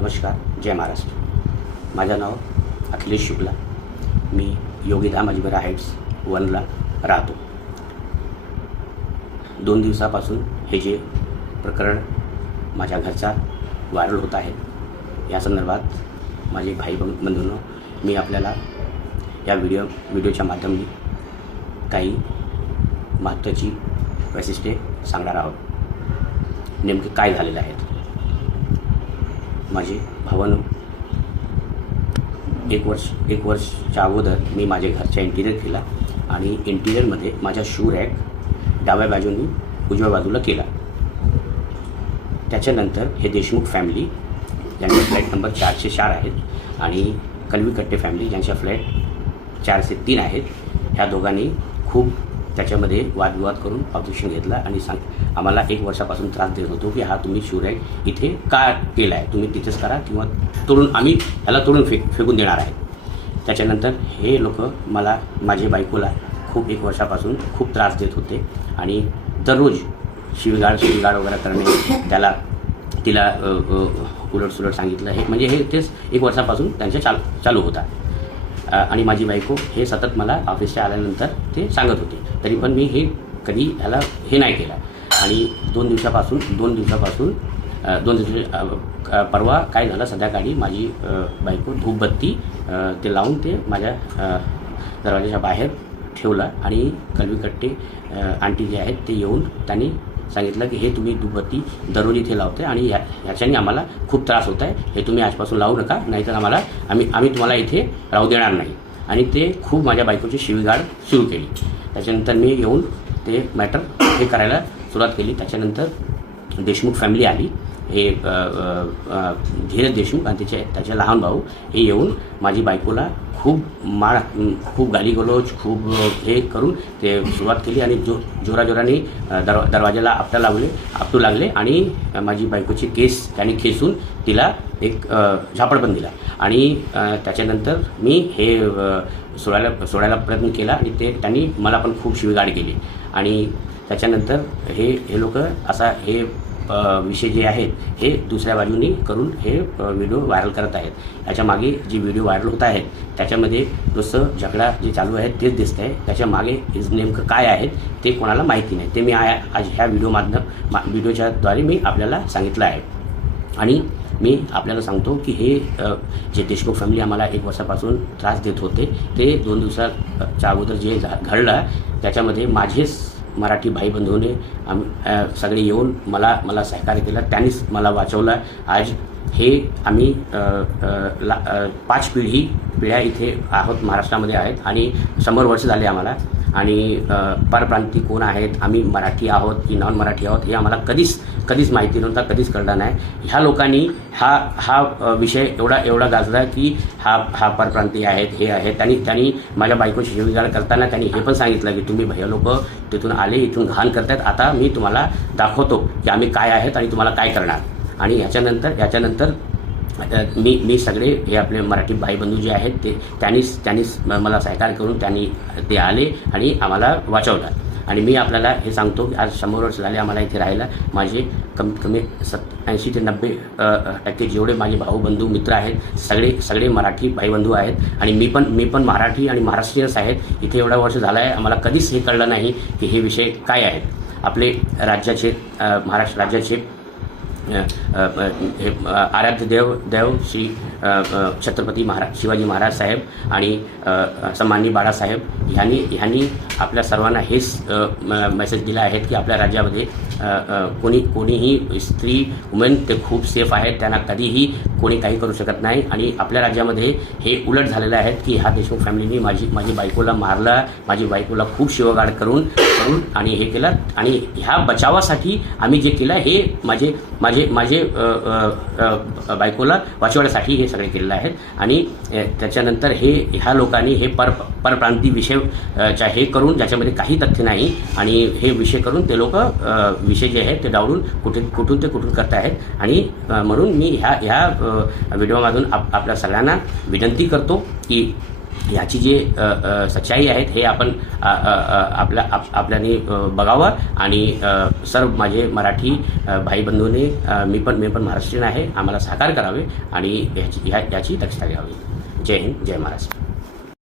नमस्कार, जय महाराष्ट्र. माझं नाव अखिलेश शुक्ला. मी योगीधाम अजमेरा हाईट्स 1ला राहतो. 2 दिवसापासून हे जे प्रकरण माझ्या घरचा व्हायरल होत आहे, या संदर्भात माझे भाई बंधूंनो, मी आपल्याला या व्हिडिओच्या माध्यमाने काही महत्त्वाची वैशिष्ट्ये सांगणार आहोत. नेमके काय झालेले आहेत. माझे भावांनो, एक वर्षच्या अगोदर मी माझ्या घरच्या इंटिरियर केला आणि इंटिरियरमध्ये माझा शू रॅक डाव्या बाजूनी उजव्या बाजूला केला. त्याच्यानंतर हे देशमुख फॅमिली ज्यांचे फ्लॅट नंबर 404 आहेत आणि कलवीकट्टे फॅमिली ज्यांच्या फ्लॅट 403 आहेत, ह्या दोघांनी खूप त्याच्यामध्ये वादविवाद करून ऑब्जेक्शन घेतला आणि आम्हाला 1 वर्षापासून त्रास देत होतो की हा तुम्ही शू रॅक इथे का केला आहे, तुम्ही तिथेच करा किंवा आम्ही ह्याला तोडून फेकून देणार आहे. त्याच्यानंतर हे लोक माझ्या बायकोला खूप 1 वर्षापासून खूप त्रास देत होते आणि दररोज शिवीगाळ वगैरे करणे, तिला उलटसुलट सांगितलं. हे तेच 1 वर्षापासून त्यांच्या चालू होता. आणि माझी बायको हे सतत मला ऑफिसच्या आल्यानंतर ते सांगत होते, तरी पण मी कधी ह्याला नाही केलं. आणि 2 दिवसापासून परवा काय झालं, संध्याकाळी माझी बायको धूपबत्ती ते लावून ते माझ्या दरवाजाच्या बाहेर ठेवलं आणि कलवीकट्टे आंटी जे आहेत ते येऊन त्यांनी सांगितलं की हे तुम्ही धूपबत्ती दररोज इथे लावते आणि ह्याच्याने आम्हाला खूप त्रास होत आहे, हे तुम्ही आजपासून लावू नका, नाहीतर आम्ही तुम्हाला इथे राहू देणार नाही. आणि ते खूप माझ्या बायकोची शिवीगाळ सुरू केली. त्याच्यानंतर मी येऊन ते मॅटर करायला सुरुवात केली. त्याच्यानंतर देशमुख फॅमिली आली. हे धीरज देशमुख आणि त्याचे लहान भाऊ हे येऊन माझी बायकोला खूप गालीगलोच हे करून ते सुरुवात केली आणि जोराने दरवाजाला आपटू लागले आणि माझी बायकोची केस त्यांनी खेचून तिला एक झापड पण दिला. आणि त्याच्यानंतर मी हे सोडायला प्रयत्न केला आणि त्यांनी मला पण खूप शिवीगाळ केली. आणि त्याच्यानंतर हे लोक असा हे विषय जे आहेत हे दुसऱ्या बाजूनी करून हे व्हिडिओ व्हायरल करत आहेत. याच्या मागे जी व्हिडिओ व्हायरल होत आहेत त्याच्यामध्ये नुसतं झगडा जे चालू आहे तेच दिसतं आहे. त्याच्या मागे नेमकं काय आहे ते कोणाला माहिती नाही. ते मी आज ह्या व्हिडिओच्याद्वारे मी आपल्याला सांगितलं आहे. आणि मी आपल्याला सांगतो की हे जे देशमुख फॅमिली आम्हाला 1 वर्षापासून त्रास देत होते ते 2 दिवसाच्या अगोदर जे घडलं त्याच्यामध्ये माझेच मराठी भाई बंधूने सगळे येऊन मला सहकार्य केलं. त्यांनीच मला वाचवलं. आज हे आम्ही 5 पिढ्या इथे आहोत, महाराष्ट्रामध्ये आहेत आणि 100 वर्ष झाले आम्हाला. आणि परप्रांती कोण आहेत, आम्ही मराठी आहोत की नॉन मराठी आहोत हे आम्हाला कधीच माहिती नव्हता, कधीच कळलं नाही. ह्या लोकांनी हा विषय एवढा गाजला की हा परप्रांती आहेत, हे आहे. त्यांनी माझ्या बायकोची शिवीगाळ करताना त्यांनी हे पण सांगितलं की तुम्ही भैया लोक तिथून आले, इथून घाण करतायत, आता मी तुम्हाला दाखवतो की आम्ही काय आहेत आणि तुम्हाला काय करणार. आणि याच्यानंतर मी सगळे हे आपले मराठी भाई बंधू जे आहेत त्यांनीच मला सहकार्य करून ते आले आणि आम्हाला वाचवलं. आणि मी आपल्याला हे सांगतो की आज 100 वर्ष झाले आम्हाला इथे राहायला. माझे कमीत कमी 80 ते 90% जेवढे माझे भाऊ बंधू मित्र आहेत सगळे मराठी भाईबंधू आहेत. आणि मी पण मराठी आणि महाराष्ट्रीयच आहेत. इथे एवढा वर्ष झाला आहे, आम्हाला कधीच हे कळलं नाही की हे विषय काय आहेत. आपले राज्याचे महाराष्ट्र राज्याचे आराध्य देव श्री छत्रपती शिवाजी महाराज साहेब आणि सन्माननीय बाळासाहेब ह्यांनी आपल्या सर्वांना हेच मेसेज दिला आहे की आपल्या राज्यामध्ये कोणीही स्त्री वुमेन ते खूप सेफ आहेत, त्यांना कधीही कोणी काही करू शकत नाही. आणि आपल्या राज्यामध्ये हे उलट झालेलं आहे की ह्या देशमुख फॅमिलीने माझी बायकोला मारलं, माझी बायकोला खूप शिवगाळ करून आणि हे केलं. आणि ह्या बचावासाठी आम्ही जे केलं हे माझे बायकोला वाचवण्यासाठी हे सगळे केलेलं आहे. आणि त्याच्यानंतर ह्या लोकांनी हे परप्रांती विषय हे करून ज्याच्यामध्ये काही तथ्य नाही आणि हे विषय करून ते लोक विषय जे आहेत ते डावलून कुठून करत आहेत. आणि म्हणून मी ह्या व्हिडिओमधून आपल्या सगळ्यांना विनंती करतो की याची जे सच्चाई आहेत हे आपण आपल्याने बघावं आणि सर्व माझे मराठी भाई बंधूंनी मी पण महाराष्ट्रीयन आहे, आम्हाला साकार करावे आणि याची दक्षता घ्यावी. जय हिंद, जय महाराष्ट्र.